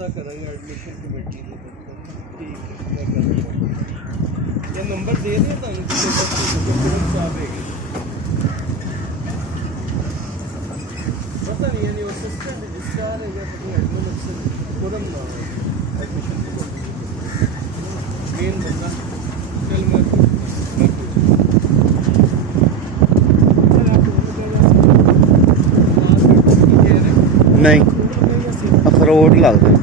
रब्ता करेंगे admission committee के ठीक है मैं करूँगा ये नंबर दे दें साहब है पता नहीं यानी असिस्टेंट रजिस्ट्रार है या एडमिन अफसर पूरा नाम है एडमिशन कमेटी मेन बंदा चल मैं नहीं अखरोट लगता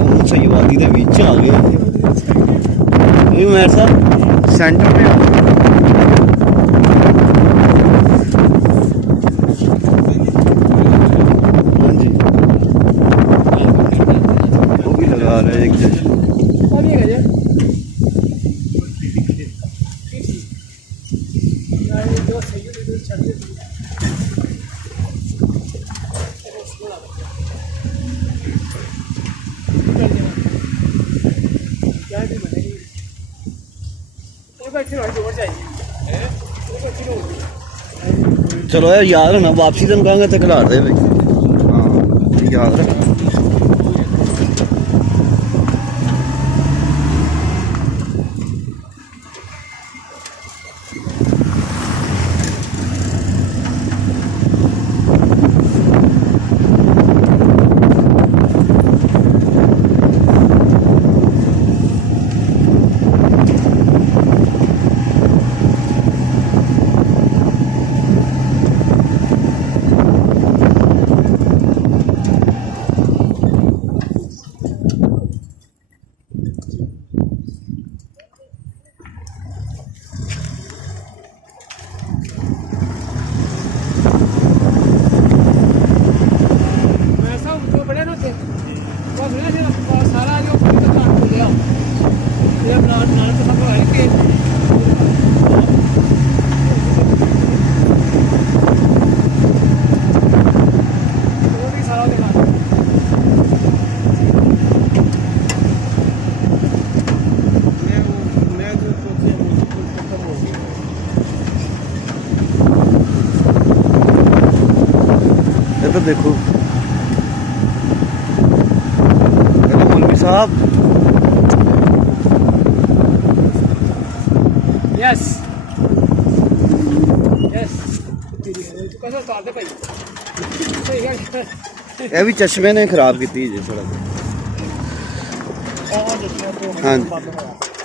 हम सही वादी के बीच आ गए ये मेरे साथ सेंटर में हाँ जी वो भी लगा रहा है एक जगह चलो यार याद रखना वापसी तुम कहेंगे तो खिला दे भाई हाँ याद रखना इधर देखो मौलवी साहब यस यस ये भी चश्मे ने खराब की जी सड़क हाँ जी